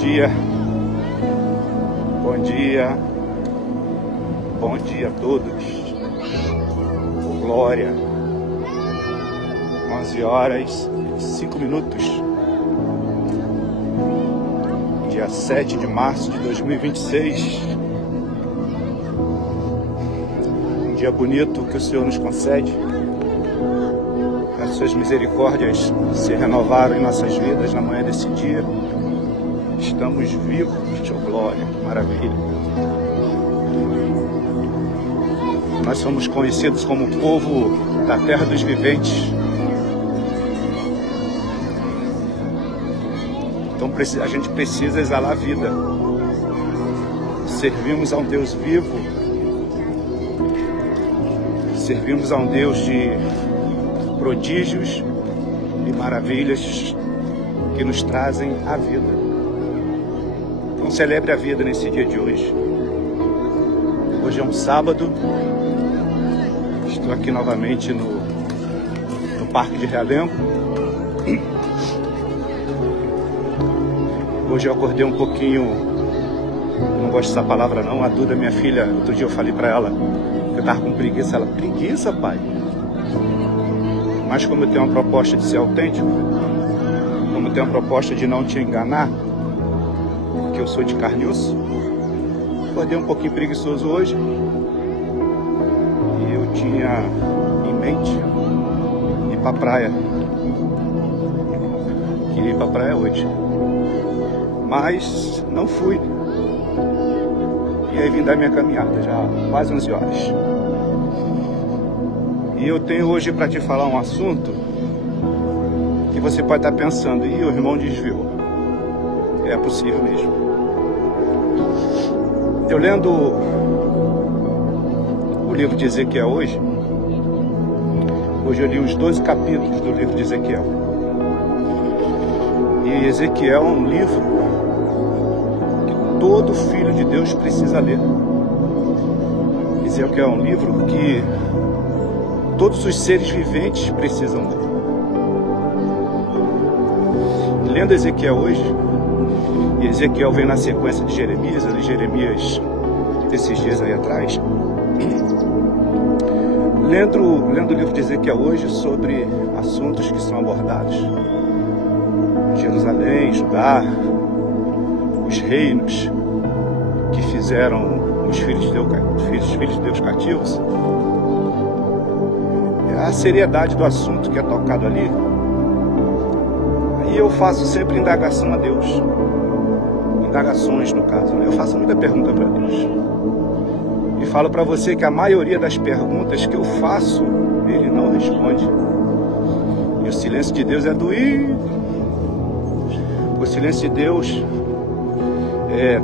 dia, bom dia, bom dia a todos. Glória, 11 horas e 5 minutos, dia 7 de março de 2026. Um dia bonito que o Senhor nos concede. As suas misericórdias se renovaram em nossas vidas na manhã desse dia. Estamos vivos, oh glória, que maravilha. Nós somos conhecidos como o povo da terra dos viventes. Então a gente precisa exalar a vida. Servimos a um Deus vivo. Servimos a um Deus de prodígios e maravilhas que nos trazem a vida. Então celebre a vida nesse dia de hoje. Hoje é um sábado. Estou aqui novamente no Parque de Realengo. Hoje eu acordei um pouquinho, não gosto dessa palavra não, a Duda, minha filha, outro dia eu falei para ela que eu tava com preguiça. Ela, preguiça, pai? Mas como eu tenho uma proposta de ser autêntico, como eu tenho uma proposta de não te enganar, que eu sou de carne e osso, acordei um pouquinho preguiçoso hoje. E eu tinha em mente ir pra praia. Queria ir pra praia hoje. Mas não fui. E aí vim dar minha caminhada, já quase 11 horas. E eu tenho hoje para te falar um assunto que você pode estar pensando, o irmão desviou. É possível mesmo. Eu lendo o livro de Ezequiel hoje eu li os 12 capítulos do livro de Ezequiel. E Ezequiel é um livro que todo filho de Deus precisa ler. Ezequiel é um livro que todos os seres viventes precisam ler. Lendo Ezequiel hoje, e Ezequiel vem na sequência de Jeremias, ali Jeremias desses dias aí atrás. Lendo o livro de Ezequiel hoje sobre assuntos que são abordados. Jerusalém, Judá, os reinos que fizeram os filhos de Deus cativos. A seriedade do assunto que é tocado ali. E eu faço sempre indagação a Deus. Indagações, no caso, né? Eu faço muita pergunta para Deus. E falo para você que a maioria das perguntas que eu faço, Ele não responde. E o silêncio de Deus é doído. O silêncio de Deus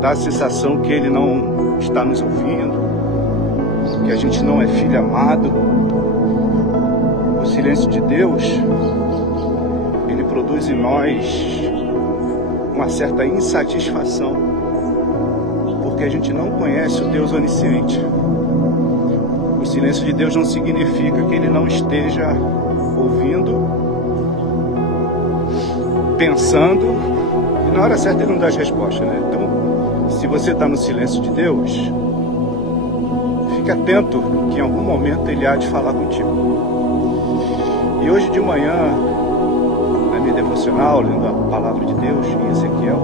dá a sensação que Ele não está nos ouvindo, que a gente não é filho amado. O silêncio de Deus, ele produz em nós uma certa insatisfação, porque a gente não conhece o Deus onisciente. O silêncio de Deus não significa que ele não esteja ouvindo, pensando, e na hora certa ele não dá as respostas, né? Então, se você está no silêncio de Deus, fique atento que em algum momento ele há de falar contigo. E hoje de manhã, na minha devocional, lendo a palavra de Deus em Ezequiel,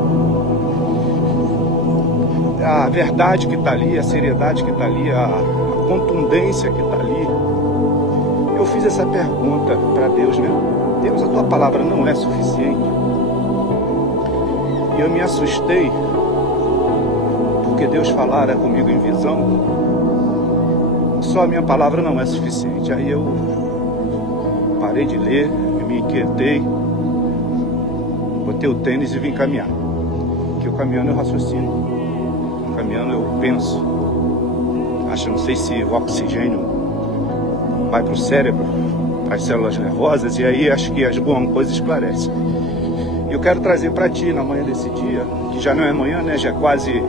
a verdade que está ali, a seriedade que está ali, a contundência que está ali, eu fiz essa pergunta para Deus, né? Deus, a tua palavra não é suficiente? E eu me assustei, porque Deus falara comigo em visão, só a minha palavra não é suficiente. Aí eu parei de ler, me inquietei, botei o tênis e vim caminhar. Porque eu caminhando eu raciocino, caminhando eu penso. Não sei se o oxigênio vai para o cérebro, para as células nervosas, e aí acho que alguma coisa esclarece. E eu quero trazer para ti na manhã desse dia, que já não é manhã, né? Já é quase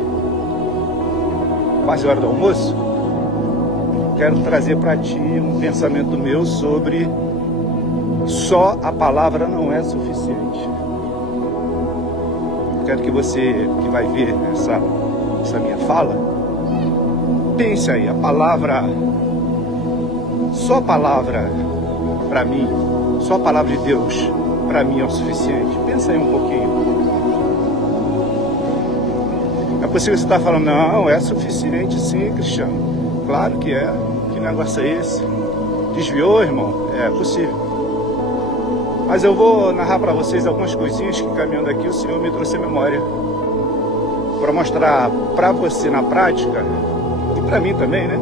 hora do almoço. Quero trazer para ti um pensamento meu sobre só a palavra não é suficiente. quero que você, que vai ver essa minha fala, pense aí, a palavra, só a palavra para mim, só a palavra de Deus para mim é o suficiente. Pensa aí um pouquinho. É possível você estar falando, não, é suficiente sim, Cristiano. Claro que é. Que negócio é esse? Desviou, irmão? É possível. Mas eu vou narrar para vocês algumas coisinhas que, caminhando aqui, o Senhor me trouxe à memória, para mostrar para você na prática, e para mim também, né,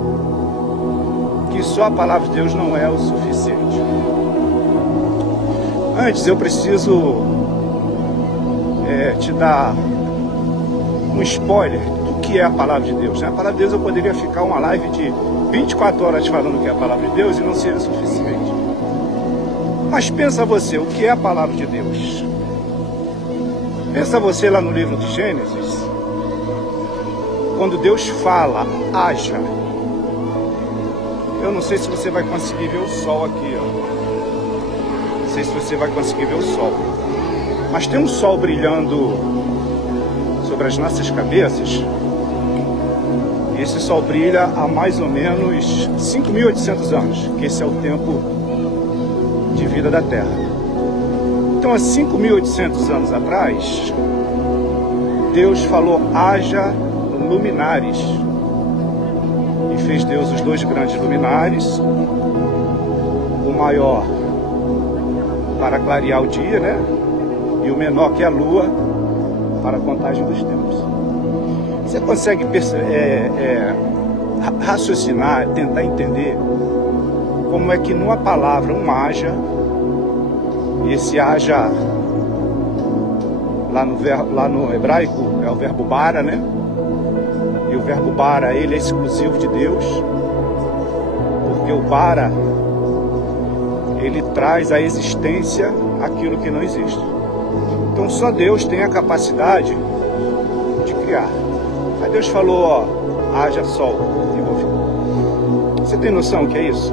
que só a palavra de Deus não é o suficiente. Antes, eu preciso te dar um spoiler do que é a palavra de Deus, né? A palavra de Deus, eu poderia ficar uma live de 24 horas falando o que é a palavra de Deus e não seria suficiente. Mas pensa você, o que é a palavra de Deus? Pensa você lá no livro de Gênesis, quando Deus fala, haja. Eu não sei se você vai conseguir ver o sol aqui, ó. Não sei se você vai conseguir ver o sol. Mas tem um sol brilhando sobre as nossas cabeças. E esse sol brilha há mais ou menos 5.800 anos, que esse é o tempo de vida da Terra. Então, há 5.800 anos atrás, Deus falou, haja luminares. E fez Deus os dois grandes luminares, o maior para clarear o dia, né? E o menor, que é a lua, para a contagem dos tempos. Você consegue raciocinar, tentar entender como é que numa palavra, um haja, e esse haja lá no hebraico é o verbo bara, né? E o verbo bara, ele é exclusivo de Deus, porque o bara, ele traz à existência aquilo que não existe. Então só Deus tem a capacidade de criar. Aí Deus falou, ó, haja sol. Você tem noção do que é isso?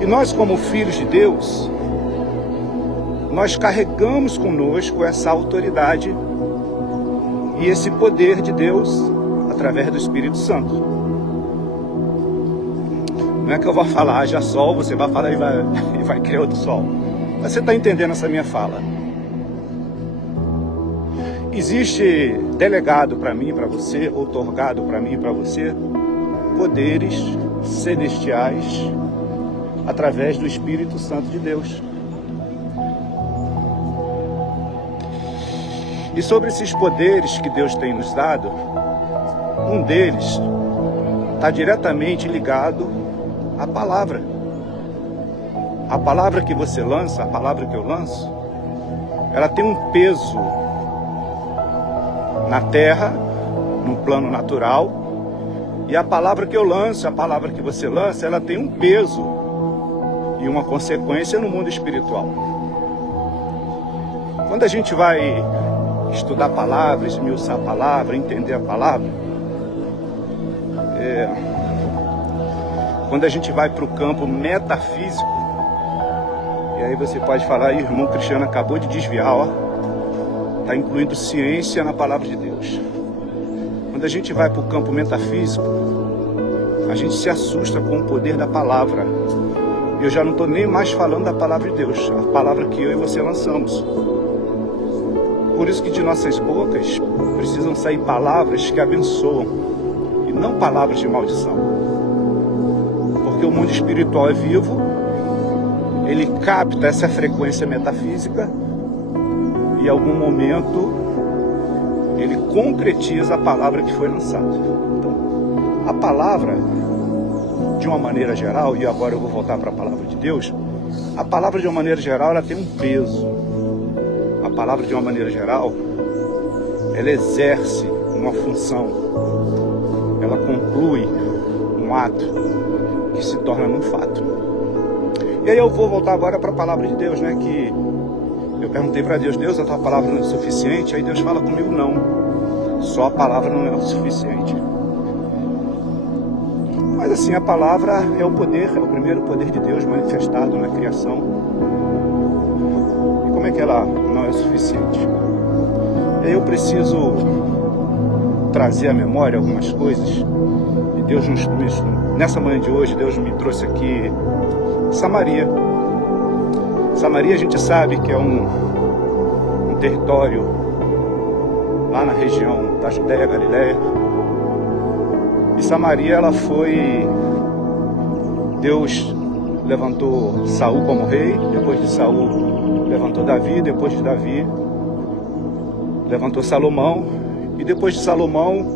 E nós, como filhos de Deus, nós carregamos conosco essa autoridade e esse poder de Deus através do Espírito Santo. Não é que eu vou falar, haja sol, você vai falar e vai criar outro sol. Mas você está entendendo essa minha fala? Existe delegado para mim, para você, outorgado para mim e para você, poderes celestiais através do Espírito Santo de Deus. E sobre esses poderes que Deus tem nos dado, um deles está diretamente ligado à palavra. A palavra que você lança, a palavra que eu lanço, ela tem um peso na terra, no plano natural, e a palavra que eu lanço, a palavra que você lança, ela tem um peso e uma consequência no mundo espiritual. Quando a gente vai estudar a palavra, esmiuçar a palavra, entender a palavra, quando a gente vai para o campo metafísico, e aí você pode falar, irmão Cristiano acabou de desviar, ó. Está incluindo ciência na palavra de Deus. Quando a gente vai para o campo metafísico, a gente se assusta com o poder da palavra. Eu já não estou nem mais falando da palavra de Deus, a palavra que eu e você lançamos. Por isso que de nossas bocas precisam sair palavras que abençoam, e não palavras de maldição. Porque o mundo espiritual é vivo, ele capta essa frequência metafísica e em algum momento ele concretiza a palavra que foi lançada. Então, a palavra, de uma maneira geral, e agora eu vou voltar para a palavra de Deus, a palavra de uma maneira geral ela tem um peso. A palavra de uma maneira geral, ela exerce uma função, ela conclui um ato que se torna num fato. E aí eu vou voltar agora para a palavra de Deus, né? Que eu perguntei para Deus, Deus, a tua palavra não é suficiente? Aí Deus fala comigo, não. Só a palavra não é o suficiente. Mas assim, a palavra é o poder, é o primeiro poder de Deus manifestado na criação. E como é que ela não é o suficiente? Eu preciso trazer à memória algumas coisas. E Deus nessa manhã de hoje, Deus me trouxe aqui Samaria. Samaria a gente sabe que é um território lá na região da Judéia, Galileia. E Samaria, ela foi... Deus levantou Saul como rei, depois de Saul levantou Davi, depois de Davi levantou Salomão, e depois de Salomão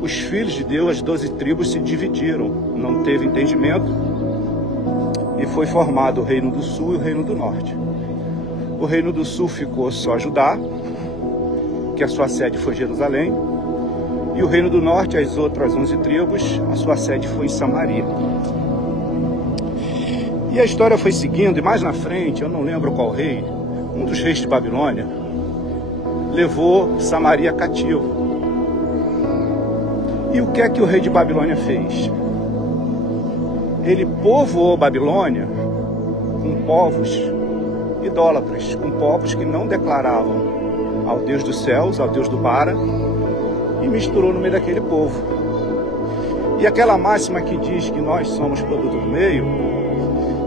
os filhos de Deus, as 12 tribos, se dividiram, não teve entendimento, e foi formado o reino do sul e o reino do norte. O reino do sul ficou só Judá, que a sua sede foi Jerusalém, e o reino do norte, as outras 11 tribos, a sua sede foi em Samaria. E a história foi seguindo, e mais na frente, eu não lembro qual rei, um dos reis de Babilônia, levou Samaria cativo. E o que é que o rei de Babilônia fez? Ele povoou Babilônia com povos idólatras, com povos que não declaravam ao Deus dos céus, ao Deus do Bara, e misturou no meio daquele povo. E aquela máxima que diz que nós somos produto do meio,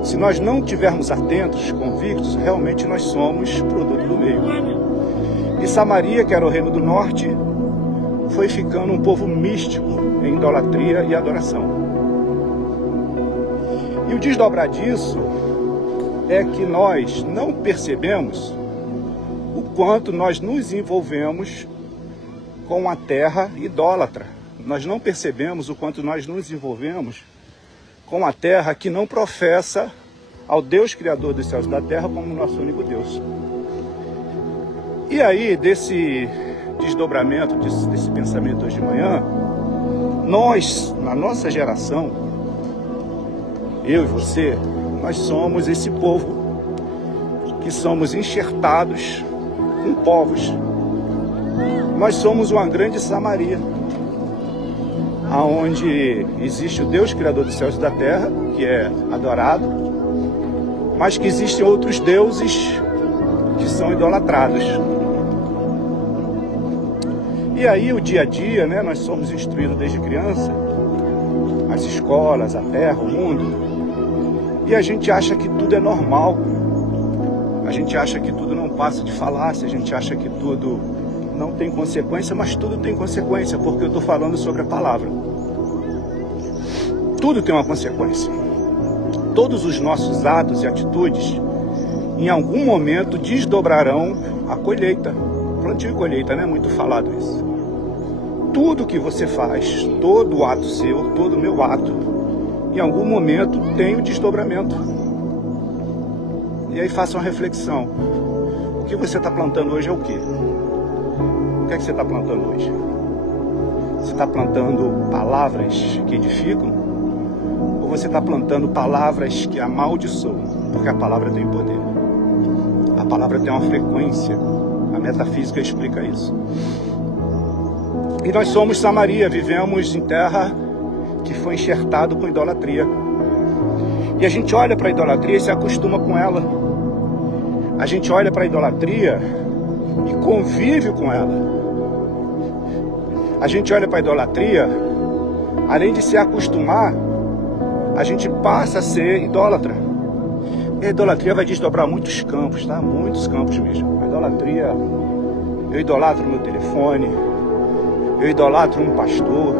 se nós não estivermos atentos, convictos, realmente nós somos produto do meio. E Samaria, que era o reino do norte, foi ficando um povo místico em idolatria e adoração. E o desdobrar disso é que nós não percebemos o quanto nós nos envolvemos com a terra idólatra. Nós não percebemos o quanto nós nos envolvemos com a terra que não professa ao Deus Criador dos céus e da terra como nosso único Deus. E aí, desse desdobramento, desse pensamento hoje de manhã, nós, na nossa geração, eu e você, nós somos esse povo que somos enxertados com povos. Nós somos uma grande Samaria, aonde existe o Deus Criador dos céus e da terra, que é adorado, mas que existem outros deuses que são idolatrados. E aí o dia a dia, né, nós somos instruídos desde criança, as escolas, a terra, o mundo, e a gente acha que tudo é normal, a gente acha que tudo não passa de falácia, a gente acha que tudo não tem consequência, mas tudo tem consequência, porque eu estou falando sobre a palavra. Tudo tem uma consequência. Todos os nossos atos e atitudes, em algum momento, desdobrarão a colheita. Plantio e colheita, não é muito falado isso. Tudo que você faz, todo ato seu, todo meu ato, em algum momento tem o desdobramento. E aí faça uma reflexão. O que você está plantando hoje é o quê? O que é que você está plantando hoje? Você está plantando palavras que edificam? Ou você está plantando palavras que amaldiçoam? Porque a palavra tem poder. A palavra tem uma frequência. A metafísica explica isso. E nós somos Samaria, vivemos em terra que foi enxertado com idolatria. E a gente olha para a idolatria e se acostuma com ela. A gente olha para a idolatria e convive com ela. A gente olha para a idolatria, além de se acostumar, a gente passa a ser idólatra. E a idolatria vai desdobrar muitos campos, tá? Muitos campos mesmo. A idolatria, eu idolatro meu telefone, eu idolatro um pastor,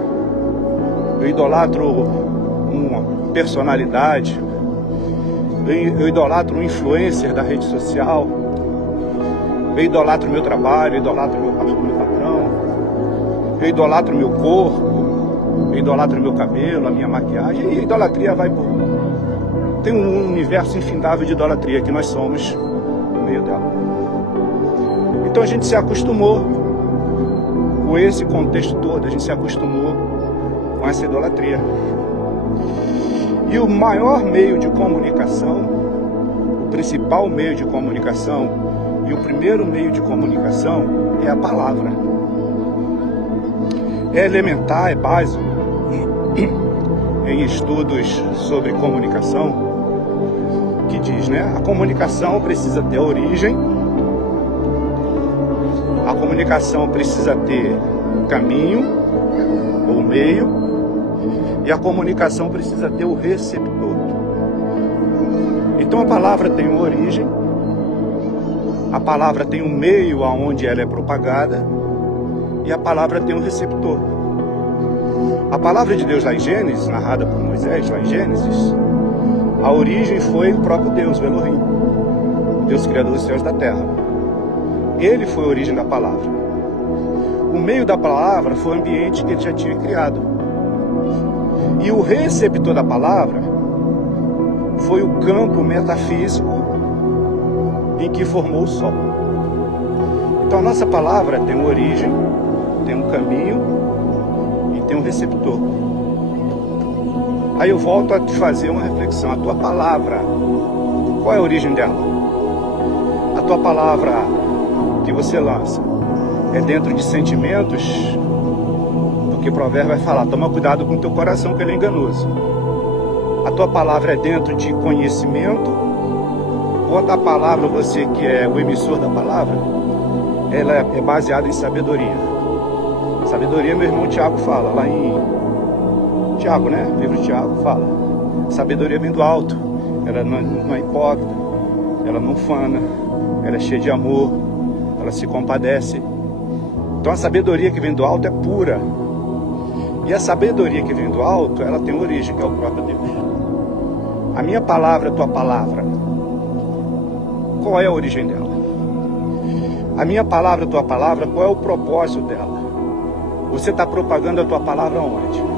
eu idolatro uma personalidade, eu idolatro um influencer da rede social, eu idolatro meu trabalho, eu idolatro meu patrão, eu idolatro meu corpo, eu idolatro meu cabelo, a minha maquiagem, e a idolatria vai por... Tem um universo infindável de idolatria que nós somos no meio dela. Então a gente se acostumou com esse contexto todo, a gente se acostumou com essa idolatria. E o maior meio de comunicação, o principal meio de comunicação e o primeiro meio de comunicação é a palavra. É elementar, é básico em estudos sobre comunicação, que diz, né? A comunicação precisa ter origem, a comunicação precisa ter caminho ou meio, e a comunicação precisa ter o receptor. Então a palavra tem uma origem, a palavra tem um meio aonde ela é propagada, e a palavra tem um receptor. A palavra de Deus lá em Gênesis, narrada por Moisés lá em Gênesis, a origem foi o próprio Deus, o Elohim, Deus criador dos céus e da terra. Ele foi a origem da palavra. O meio da palavra foi o ambiente que ele já tinha criado. E o receptor da palavra foi o campo metafísico em que formou o sol. Então a nossa palavra tem uma origem, tem um caminho e tem um receptor. Aí eu volto a te fazer uma reflexão. A tua palavra, qual é a origem dela? A tua palavra que você lança é dentro de sentimentos? Porque o provérbio vai falar, toma cuidado com o teu coração, que ele é enganoso. A tua palavra é dentro de conhecimento? Ou a tua palavra, você que é o emissor da palavra, ela é baseada em sabedoria? Sabedoria, meu irmão Tiago fala, lá em Tiago, né? O livro de Tiago fala. Sabedoria vem do alto, ela não é hipócrita, ela não fana, ela é cheia de amor, ela se compadece. Então a sabedoria que vem do alto é pura. E a sabedoria que vem do alto, ela tem origem, que é o próprio Deus. A minha palavra, a tua palavra, qual é a origem dela? A minha palavra, a tua palavra, qual é o propósito dela? Você está propagando a tua palavra onde?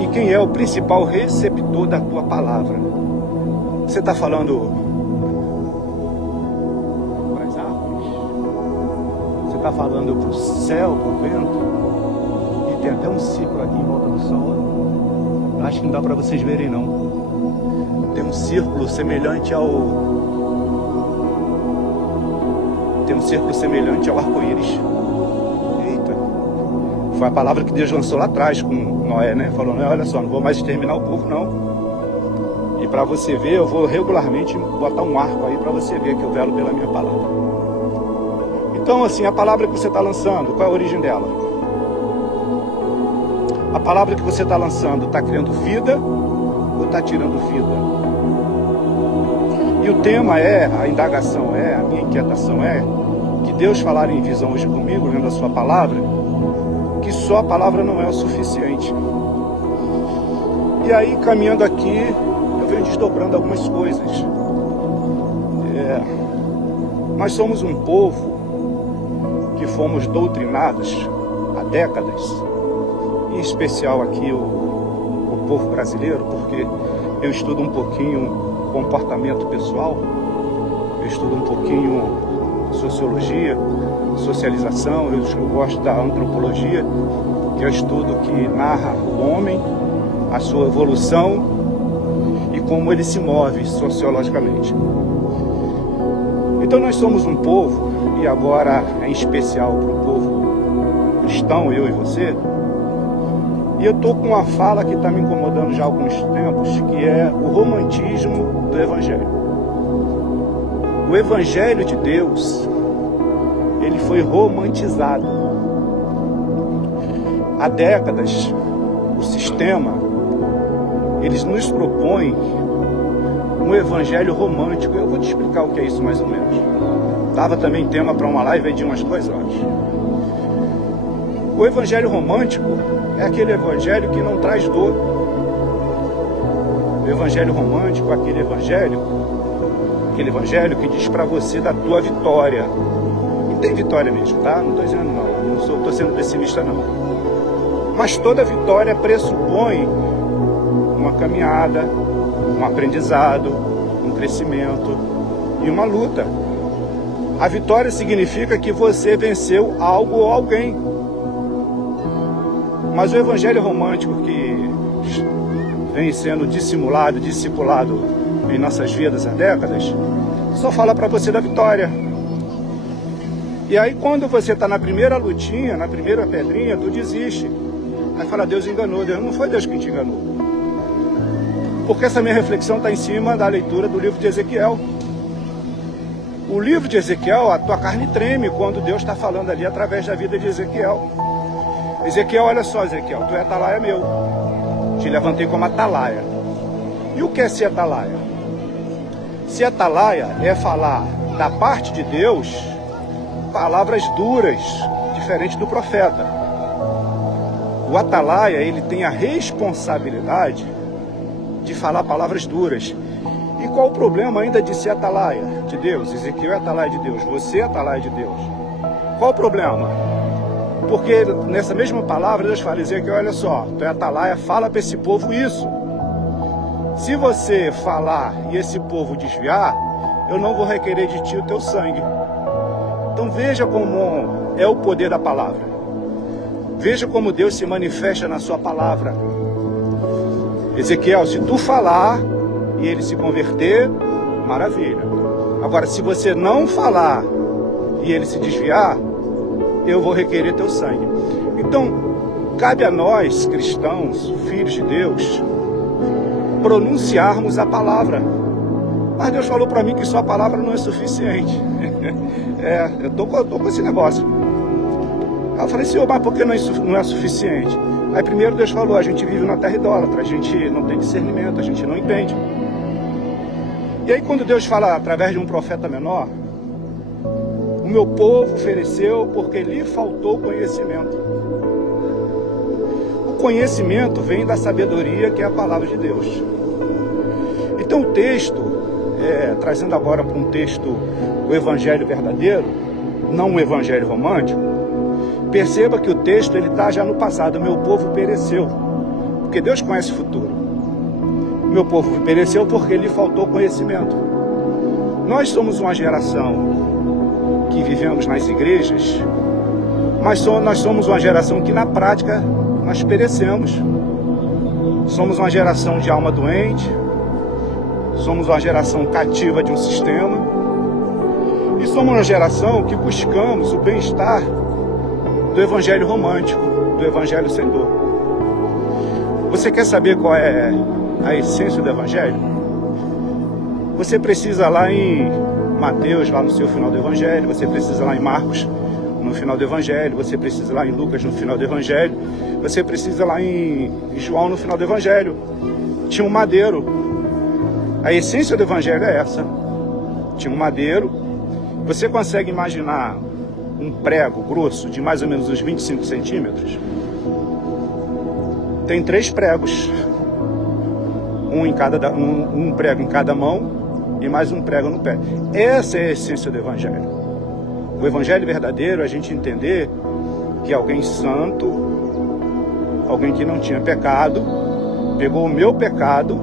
E quem é o principal receptor da tua palavra? Você está falando para as árvores? Você está falando para o céu, para o vento? E tem até um círculo aqui em volta do sol. Acho que não dá para vocês verem, não. Tem um círculo semelhante ao... Tem um círculo semelhante ao arco-íris. Eita. Foi a palavra que Deus lançou lá atrás com Noé, né? Falou, Noé, olha só, não vou mais exterminar o povo, não. E para você ver, eu vou regularmente botar um arco aí para você ver que eu velo pela minha palavra. Então, assim, a palavra que você está lançando, qual é a origem dela? A palavra que você está lançando está criando vida ou está tirando vida? E o tema é, a indagação é, a minha inquietação é, que Deus falar em visão hoje comigo, lendo a sua palavra, que só a palavra não é o suficiente. E aí, caminhando aqui, eu venho desdobrando algumas coisas. Nós somos um povo que fomos doutrinados há décadas, em especial aqui o povo brasileiro, porque eu estudo um pouquinho comportamento pessoal, eu estudo um pouquinho sociologia, socialização, eu gosto da antropologia, que é o estudo que narra o homem, a sua evolução e como ele se move sociologicamente. Então nós somos um povo, e agora em especial para o povo cristão, eu e você, e eu estou com uma fala que está me incomodando já há alguns tempos, que é o romantismo do Evangelho. O Evangelho de Deus, ele foi romantizado. Há décadas, o sistema, eles nos propõem um evangelho romântico. Eu vou te explicar o que é isso mais ou menos. Dava também tema para uma live de umas 2 horas. O evangelho romântico é aquele evangelho que não traz dor. O evangelho romântico é aquele evangelho que diz para você da tua vitória. E tem vitória mesmo, tá? Não estou dizendo não estou sendo pessimista não. Mas toda vitória pressupõe uma caminhada, um aprendizado, um crescimento e uma luta. A vitória significa que você venceu algo ou alguém. Mas o evangelho romântico que vem sendo dissimulado, discipulado em nossas vidas há décadas, só fala para você da vitória. E aí quando você está na primeira lutinha, na primeira pedrinha, tu desiste. Aí fala, Deus enganou. Deus não foi Deus quem te enganou. Porque essa minha reflexão está em cima da leitura do livro de Ezequiel. O livro de Ezequiel, a tua carne treme quando Deus está falando ali através da vida de Ezequiel. Ezequiel, olha só, Ezequiel, tu é atalaia meu. Te levantei como atalaia. E o que é ser atalaia? Ser atalaia é falar da parte de Deus palavras duras, diferente do profeta. O atalaia, ele tem a responsabilidade de falar palavras duras. E qual o problema ainda de ser atalaia de Deus? Ezequiel é atalaia de Deus, você é atalaia de Deus. Qual o problema? Porque nessa mesma palavra Deus fala, Ezequiel, olha só, tu é atalaia, fala para esse povo isso. Se você falar e esse povo desviar, eu não vou requerer de ti o teu sangue. Então veja como é o poder da palavra. Veja como Deus se manifesta na sua palavra. Ezequiel, se tu falar e ele se converter, maravilha. Agora, se você não falar e ele se desviar, eu vou requerer teu sangue. Então, cabe a nós, cristãos, filhos de Deus, pronunciarmos a palavra. Mas Deus falou para mim que só a palavra não é suficiente. Eu tô com esse negócio. Aí eu falei, Senhor, mas por que não é suficiente? Aí primeiro Deus falou, a gente vive na terra idólatra, a gente não tem discernimento, a gente não entende. E aí quando Deus fala através de um profeta menor, o meu povo ofereceu porque lhe faltou conhecimento. O conhecimento vem da sabedoria, que é a palavra de Deus. Então o texto, trazendo agora para um texto o evangelho verdadeiro, não o evangelho romântico, perceba que o texto está já no passado. Meu povo pereceu, porque Deus conhece o futuro. Meu povo pereceu porque lhe faltou conhecimento. Nós somos uma geração que vivemos nas igrejas, mas nós somos uma geração que na prática nós perecemos. Somos uma geração de alma doente, somos uma geração cativa de um sistema, e somos uma geração que buscamos o bem-estar do evangelho romântico, do evangelho sem dor. Você quer saber qual é a essência do evangelho? Você precisa lá em Mateus, lá no seu final do evangelho, você precisa lá em Marcos, no final do evangelho, você precisa lá em Lucas, no final do evangelho, você precisa lá em João, no final do evangelho. Tinha um madeiro. A essência do evangelho é essa. Tinha um madeiro. Você consegue imaginar um prego grosso de mais ou menos uns 25 centímetros? Tem 3 pregos. Um prego em cada mão e mais um prego no pé. Essa é a essência do evangelho. O evangelho verdadeiro é a gente entender que alguém santo, alguém que não tinha pecado, pegou o meu pecado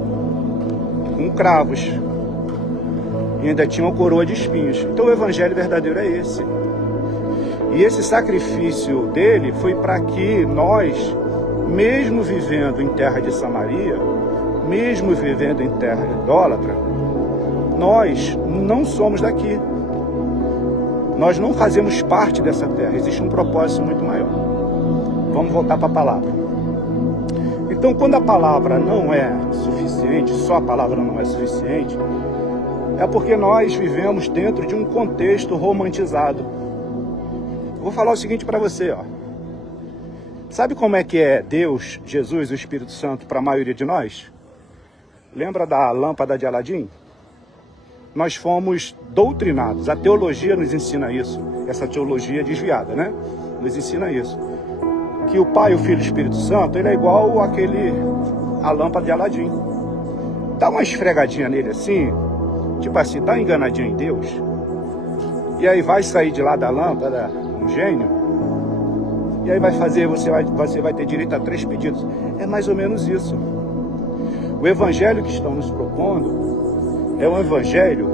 com cravos e ainda tinha uma coroa de espinhos. Então o evangelho verdadeiro é esse. E esse sacrifício dele foi para que nós, mesmo vivendo em terra de Samaria, mesmo vivendo em terra idólatra, nós não somos daqui. Nós não fazemos parte dessa terra. Existe um propósito muito maior. Vamos voltar para a palavra. Então, quando a palavra não é suficiente, só a palavra não é suficiente, é porque nós vivemos dentro de um contexto romantizado. Eu vou falar o seguinte para você, ó. Sabe como é que é Deus, Jesus, o Espírito Santo para a maioria de nós? Lembra da lâmpada de Aladim? Nós fomos doutrinados. A teologia nos ensina isso. Essa teologia desviada, né? Nos ensina isso. Que o Pai, o Filho e o Espírito Santo, ele é igual a lâmpada de Aladim. Dá uma esfregadinha nele assim, tipo assim, tá enganadinho em Deus? E aí vai sair de lá da lâmpada um gênio, e aí vai fazer, você vai ter direito a 3 pedidos. É mais ou menos isso. O evangelho que estão nos propondo é um evangelho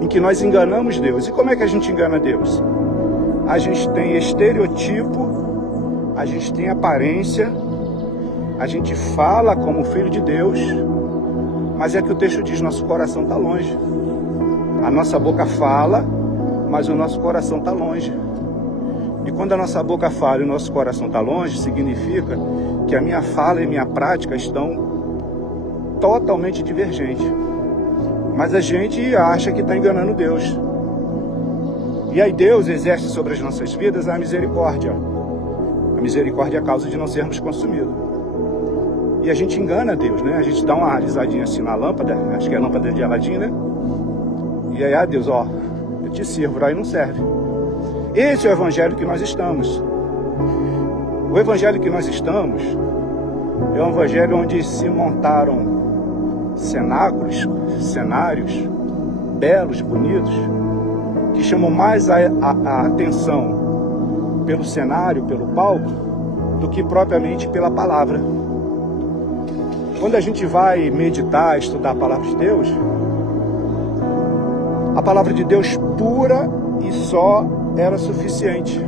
em que nós enganamos Deus. E como é que a gente engana Deus? A gente tem estereotipo, a gente tem aparência, a gente fala como filho de Deus, mas é que o texto diz, nosso coração está longe. A nossa boca fala, mas o nosso coração está longe. E quando a nossa boca fala e o nosso coração está longe, significa que a minha fala e minha prática estão totalmente divergente. Mas a gente acha que está enganando Deus. E aí Deus exerce sobre as nossas vidas a misericórdia. A misericórdia é a causa de não sermos consumidos. E a gente engana Deus, né? A gente dá uma risadinha assim na lâmpada, acho que é a lâmpada de Aladim, né? E aí, Deus, ó, eu te sirvo, aí não serve. Esse é o evangelho que nós estamos. O evangelho que nós estamos é um evangelho onde se montaram cenários belos, bonitos, que chamam mais a atenção pelo cenário, pelo palco, do que propriamente pela palavra. Quando a gente vai meditar, estudar a palavra de Deus, a palavra de Deus pura e só era suficiente.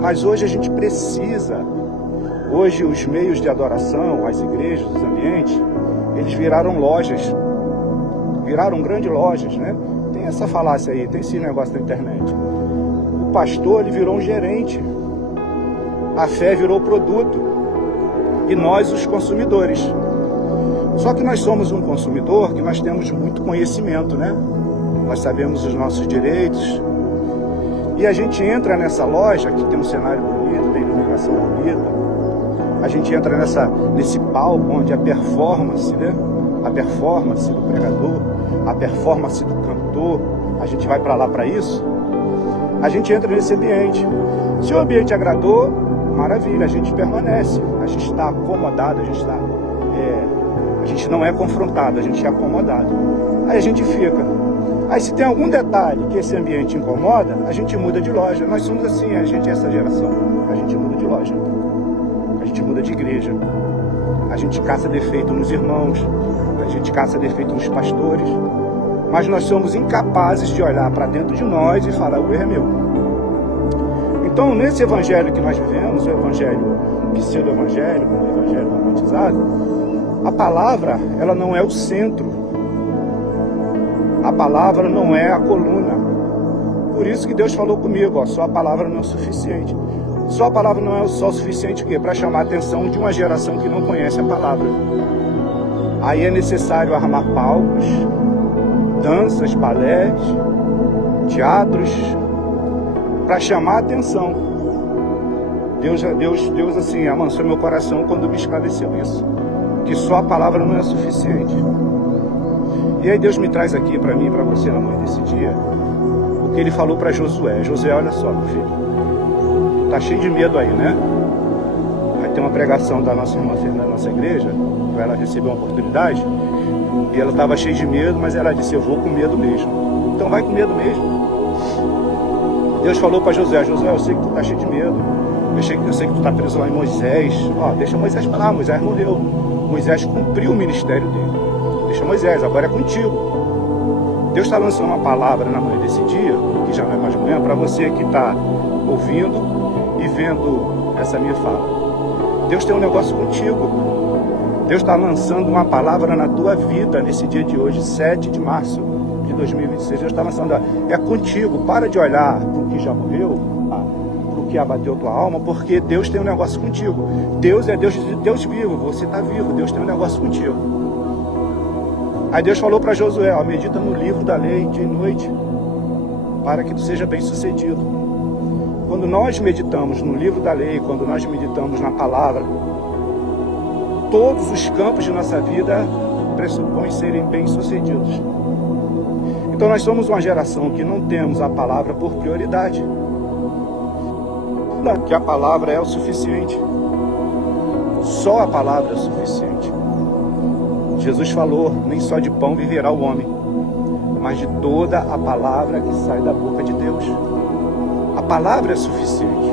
Mas hoje a gente precisa, hoje os meios de adoração, as igrejas, os ambientes, eles viraram lojas, viraram grandes lojas, né? Tem essa falácia aí, tem esse negócio na internet. O pastor, ele virou um gerente, a fé virou produto, e nós os consumidores. Só que nós somos um consumidor que nós temos muito conhecimento, né? Nós sabemos os nossos direitos. E a gente entra nessa loja, que tem um cenário bonito, tem iluminação bonita. A gente entra nesse palco onde a performance, né? A performance do pregador, a performance do cantor, a gente vai para lá para isso. A gente entra nesse ambiente. Se o ambiente agradou, maravilha, a gente permanece. A gente está acomodado, a gente não é confrontado, a gente é acomodado. Aí a gente fica. Aí se tem algum detalhe que esse ambiente incomoda, a gente muda de loja. Nós somos assim, a gente é essa geração. A gente muda de loja. A gente muda de igreja. A gente caça defeito nos irmãos. A gente caça defeito nos pastores. Mas nós somos incapazes de olhar para dentro de nós e falar, o erro é meu. Então, nesse evangelho que nós vivemos, o evangelho, o pseudo-evangelho, o evangelho romantizado, a palavra, ela não é o centro. A palavra não é a coluna. Por isso que Deus falou comigo, ó, só a palavra não é o suficiente. Só a palavra não é só o suficiente o quê? Para chamar a atenção de uma geração que não conhece a palavra. Aí é necessário armar palcos, danças, balés, teatros, para chamar a atenção. Deus assim, amansou meu coração quando me esclareceu isso. Que só a palavra não é suficiente. E aí Deus me traz aqui para mim, para você na noite desse dia, o que ele falou para Josué. Josué, olha só, meu filho, tá cheio de medo aí, né? Vai ter uma pregação da nossa irmã Fernanda na nossa igreja, para ela receber uma oportunidade, e ela estava cheia de medo, mas ela disse, eu vou com medo mesmo. Então vai com medo mesmo. Deus falou para Josué, Josué, eu sei que tu tá cheio de medo, eu sei que tu tá preso lá em Moisés, ó, deixa Moisés para lá, Moisés morreu. Moisés cumpriu o ministério dele. Deixa Moisés, agora é contigo. Deus está lançando uma palavra na manhã desse dia, que já não é mais manhã, para você que está ouvindo e vendo essa minha fala. Deus tem um negócio contigo. Deus está lançando uma palavra na tua vida nesse dia de hoje, 7 de março de 2026. Deus está lançando, é contigo. Para de olhar para o que já morreu, para o que abateu tua alma, porque Deus tem um negócio contigo. Deus é Deus vivo, você está vivo, Deus tem um negócio contigo. Aí Deus falou para Josué, ó, medita no livro da lei dia e noite, para que tu seja bem sucedido. Quando nós meditamos no livro da lei, quando nós meditamos na palavra, todos os campos de nossa vida pressupõem serem bem sucedidos. Então nós somos uma geração que não temos a palavra por prioridade. Não, que a palavra é o suficiente. Só a palavra é o suficiente. Jesus falou, nem só de pão viverá o homem, mas de toda a palavra que sai da boca de Deus. A palavra é suficiente.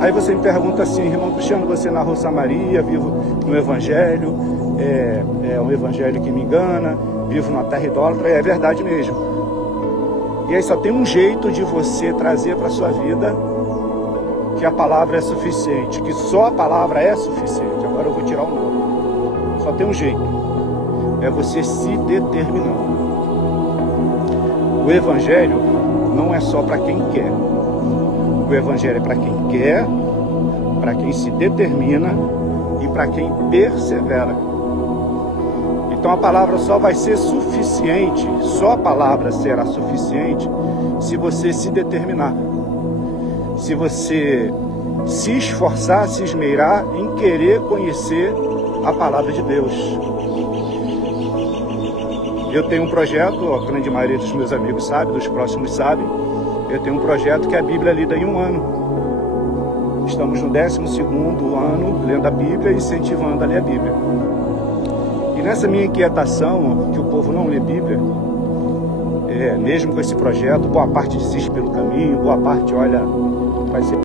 Aí você me pergunta assim, irmão Cristiano, você narrou Samaria, vivo no Evangelho, é um Evangelho que me engana, vivo numa terra idólatra, é verdade mesmo. E aí só tem um jeito de você trazer para a sua vida que a palavra é suficiente, que só a palavra é suficiente. Agora eu vou tirar o nome. Só tem um jeito. É você se determinando. O Evangelho não é só para quem quer. O Evangelho é para quem quer, para quem se determina e para quem persevera. Então a palavra só vai ser suficiente, só a palavra será suficiente se você se determinar. Se você se esforçar, se esmerar em querer conhecer a palavra de Deus. Eu tenho um projeto, a grande maioria dos meus amigos sabe, dos próximos sabem, eu tenho um projeto que é a Bíblia lida em um ano. Estamos no 12º ano lendo a Bíblia e incentivando a ler a Bíblia. E nessa minha inquietação, que o povo não lê Bíblia, mesmo com esse projeto, boa parte desiste pelo caminho, boa parte olha, vai ser